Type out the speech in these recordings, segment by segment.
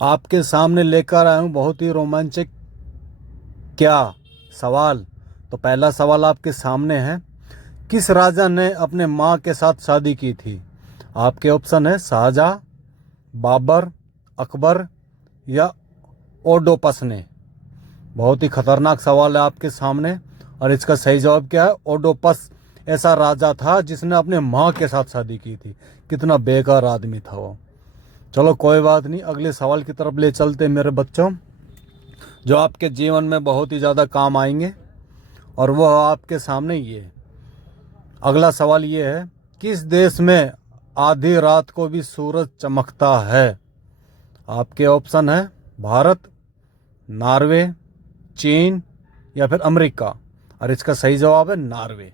आपके सामने लेकर आया हूँ बहुत ही रोमांचक क्या सवाल। तो पहला सवाल आपके सामने है, किस राजा ने अपने माँ के साथ शादी की थी? आपके ऑप्शन है शाहजहाँ, बाबर, अकबर या ओडोपस ने। बहुत ही खतरनाक सवाल है आपके सामने और इसका सही जवाब क्या है? ओडोपस ऐसा राजा था जिसने अपने माँ के साथ शादी की थी। कितना बेकार आदमी था वो। चलो कोई बात नहीं, अगले सवाल की तरफ ले चलते हैं मेरे बच्चों, जो आपके जीवन में बहुत ही ज़्यादा काम आएंगे। और वो आपके सामने ये है। अगला सवाल ये है, किस देश में आधी रात को भी सूरज चमकता है? आपके ऑप्शन है भारत, नॉर्वे, चीन या फिर अमेरिका। और इसका सही जवाब है नॉर्वे।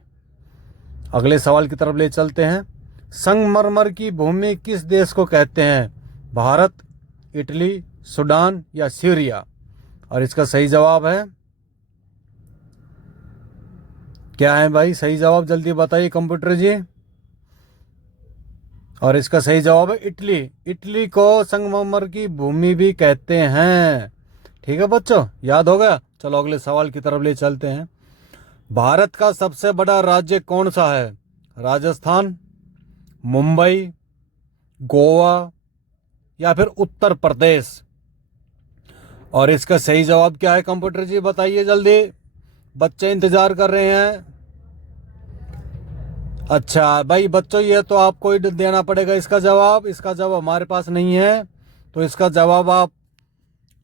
अगले सवाल की तरफ ले चलते हैं, संगमरमर की भूमि किस देश को कहते हैं? भारत, इटली, सूडान या सीरिया। और इसका सही जवाब है क्या है भाई? सही जवाब जल्दी बताइए कंप्यूटर जी। और इसका सही जवाब है इटली। इटली को संगमरमर की भूमि भी कहते हैं। ठीक है बच्चों, याद हो गया। चलो अगले सवाल की तरफ ले चलते हैं। भारत का सबसे बड़ा राज्य कौन सा है? राजस्थान, मुंबई, गोवा या फिर उत्तर प्रदेश। और इसका सही जवाब क्या है कंप्यूटर जी, बताइए जल्दी, बच्चे इंतजार कर रहे हैं। अच्छा भाई बच्चों, ये तो आपको ही देना पड़ेगा इसका जवाब। इसका जवाब हमारे पास नहीं है, तो इसका जवाब आप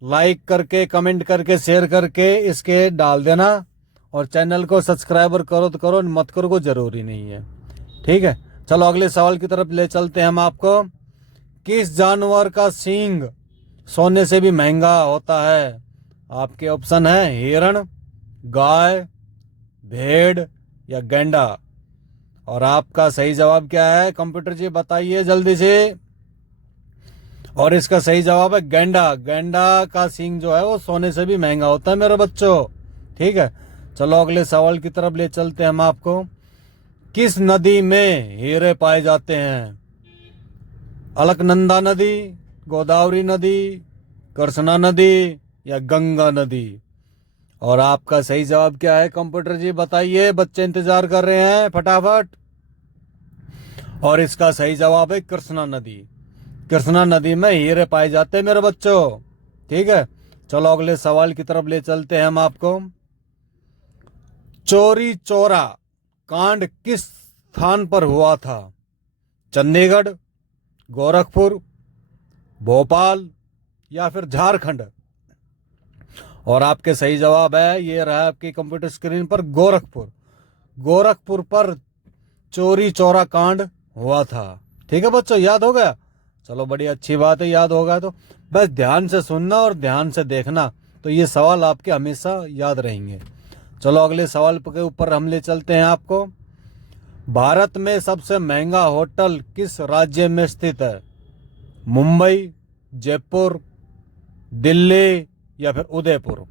लाइक करके, कमेंट करके, शेयर करके इसके डाल देना। और चैनल को सब्सक्राइबर करो तो करो, मत करो को जरूरी नहीं है। ठीक है, चलो अगले सवाल की तरफ ले चलते हैं हम आपको। किस जानवर का सींग सोने से भी महंगा होता है? आपके ऑप्शन है हिरण, गाय, भेड़ या गैंडा। और आपका सही जवाब क्या है कंप्यूटर जी, बताइए जल्दी से। और इसका सही जवाब है गैंडा। गैंडा का सींग जो है वो सोने से भी महंगा होता है मेरे बच्चों। ठीक है, चलो अगले सवाल की तरफ ले चलते हैं हम आपको। किस नदी में हीरे पाए जाते हैं? अलकनंदा नदी, गोदावरी नदी, कृष्णा नदी या गंगा नदी। और आपका सही जवाब क्या है कंप्यूटर जी, बताइए, बच्चे इंतजार कर रहे हैं फटाफट। और इसका सही जवाब है कृष्णा नदी। कृष्णा नदी में हीरे पाए जाते हैं मेरे बच्चों। ठीक है, चलो अगले सवाल की तरफ ले चलते हैं हम आपको। चोरी चौरा कांड किस स्थान पर हुआ था? चंडीगढ़, गोरखपुर, भोपाल या फिर झारखंड। और आपके सही जवाब है, ये रहा आपकी कंप्यूटर स्क्रीन पर, गोरखपुर। गोरखपुर पर चोरी चौरा कांड हुआ था। ठीक है बच्चों, याद हो गया। चलो बड़ी अच्छी बात है, याद होगा तो बस ध्यान से सुनना और ध्यान से देखना, तो ये सवाल आपके हमेशा याद रहेंगे। चलो अगले सवाल के ऊपर हम ले चलते हैं आपको। भारत में सबसे महंगा होटल किस राज्य में स्थित है? मुंबई, जयपुर, दिल्ली या फिर उदयपुर।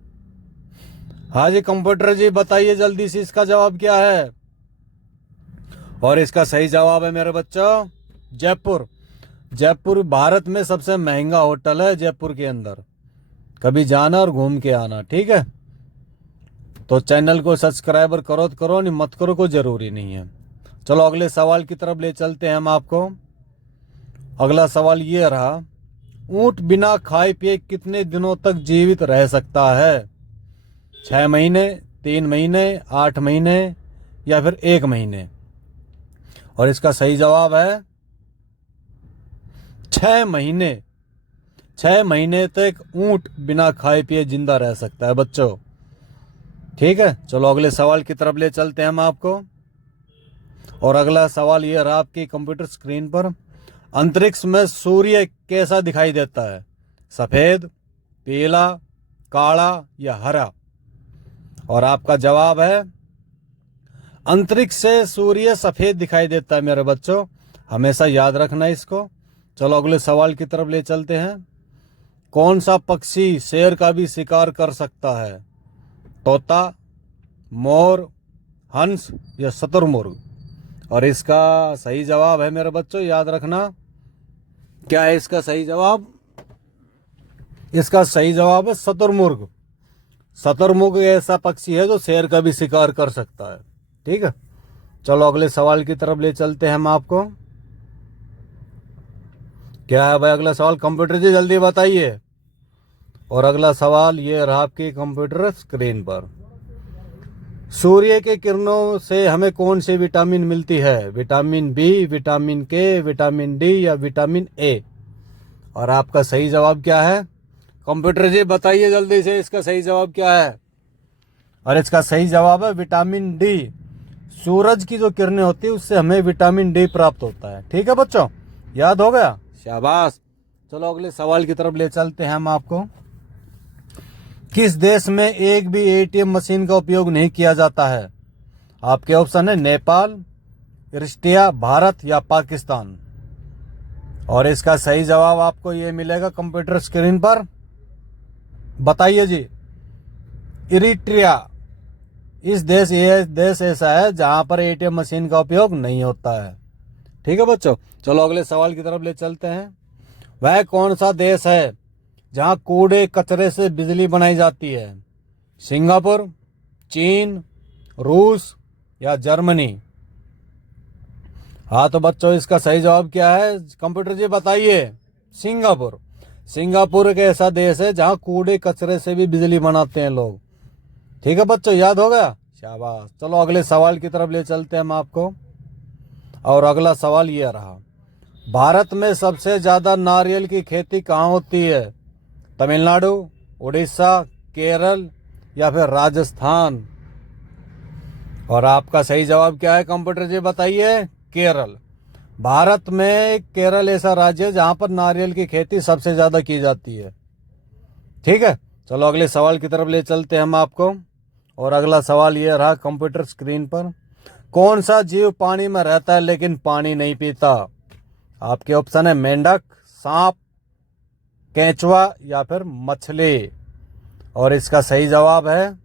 हाँ जी कंप्यूटर जी, बताइए जल्दी से इसका जवाब क्या है? और इसका सही जवाब है मेरे बच्चों जयपुर। जयपुर भारत में सबसे महंगा होटल है, जयपुर के अंदर। कभी जाना और घूम के आना। ठीक है, तो चैनल को सब्सक्राइबर करो तो करो, नहीं मत करो को जरूरी नहीं है। चलो अगले सवाल की तरफ ले चलते हैं हम आपको। अगला सवाल ये रहा, ऊंट बिना खाए पिए कितने दिनों तक जीवित रह सकता है? 6 महीने, 3 महीने, 8 महीने या फिर 1 महीने। और इसका सही जवाब है 6 महीने। 6 महीने तक ऊंट बिना खाए पिए जिंदा रह सकता है बच्चों। ठीक है, चलो अगले सवाल की तरफ ले चलते हैं हम आपको। और अगला सवाल ये रहा आपकी कंप्यूटर स्क्रीन पर, अंतरिक्ष में सूर्य कैसा दिखाई देता है? सफेद, पीला, काला या हरा। और आपका जवाब है अंतरिक्ष से सूर्य सफेद दिखाई देता है मेरे बच्चों, हमेशा याद रखना इसको। चलो अगले सवाल की तरफ ले चलते हैं। कौन सा पक्षी शेर का भी शिकार कर सकता है? तोता, मोर, हंस या शुतुरमुर्ग। और इसका सही जवाब है मेरे बच्चों, याद रखना, क्या है इसका सही जवाब? इसका सही जवाब है शुतुरमुर्ग। शुतुरमुर्ग ऐसा पक्षी है जो शेर का भी शिकार कर सकता है। ठीक है, चलो अगले सवाल की तरफ ले चलते हैं हम आपको। क्या है भाई अगला सवाल? कंप्यूटर जी जल्दी बताइए। और अगला सवाल ये रहा आपकी कंप्यूटर स्क्रीन पर। सूर्य के किरणों से हमें कौन सी विटामिन मिलती है? विटामिन बी, विटामिन के, विटामिन डी या विटामिन ए? और आपका सही जवाब क्या है? कंप्यूटर जी बताइए जल्दी से, इसका सही जवाब क्या है? और इसका सही जवाब है विटामिन डी। सूरज की जो किरणें होती है उससे हमें विटामिन डी प्राप्त होता है। ठीक है बच्चों, याद हो गया? शाबाश। चलो अगले सवाल की तरफ ले चलते हैं हम आपको। किस देश में एक भी एटीएम मशीन का उपयोग नहीं किया जाता है? आपके ऑप्शन है नेपाल, रशिया, भारत या पाकिस्तान। और इसका सही जवाब आपको ये मिलेगा कंप्यूटर स्क्रीन पर। बताइए जी। इरिट्रिया। ये देश ऐसा है जहां पर एटीएम मशीन का उपयोग नहीं होता है। ठीक है बच्चों, चलो अगले सवाल की तरफ ले चलते हैं। वह कौन सा देश है जहां कूड़े कचरे से बिजली बनाई जाती है? सिंगापुर, चीन, रूस या जर्मनी? हाँ तो बच्चों इसका सही जवाब क्या है? कंप्यूटर जी बताइए। सिंगापुर। सिंगापुर एक ऐसा देश है जहां कूड़े कचरे से भी बिजली बनाते हैं लोग। ठीक है बच्चों, याद हो गया? शाबाश। चलो अगले सवाल की तरफ ले चलते हैं हम आपको। और अगला सवाल यह रहा। भारत में सबसे ज्यादा नारियल की खेती कहाँ होती है? तमिलनाडु, उड़ीसा, केरल या फिर राजस्थान? और आपका सही जवाब क्या है कंप्यूटर जी बताइए? केरल। भारत में केरल ऐसा राज्य है जहां पर नारियल की खेती सबसे ज्यादा की जाती है। ठीक है, चलो अगले सवाल की तरफ ले चलते हैं हम आपको। और अगला सवाल यह रहा कंप्यूटर स्क्रीन पर। कौन सा जीव पानी में रहता है लेकिन पानी नहीं पीता? आपके ऑप्शन है मेंढक, सांप, केंचुआ या फिर मछली? और इसका सही जवाब है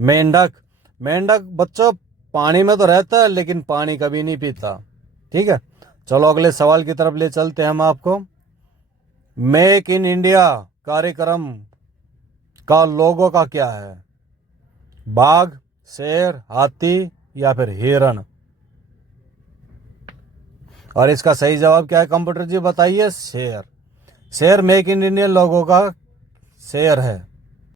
मेंढक। मेंढक बच्चों पानी में तो रहता है लेकिन पानी कभी नहीं पीता। ठीक है, चलो अगले सवाल की तरफ ले चलते हैं हम आपको। मेक इन इंडिया कार्यक्रम का लोगो का क्या है? बाघ, शेर, हाथी या फिर हिरण? और इसका सही जवाब क्या है कंप्यूटर जी बताइए? शेर। शेर मेक इन इंडिया लोगो का शेर है।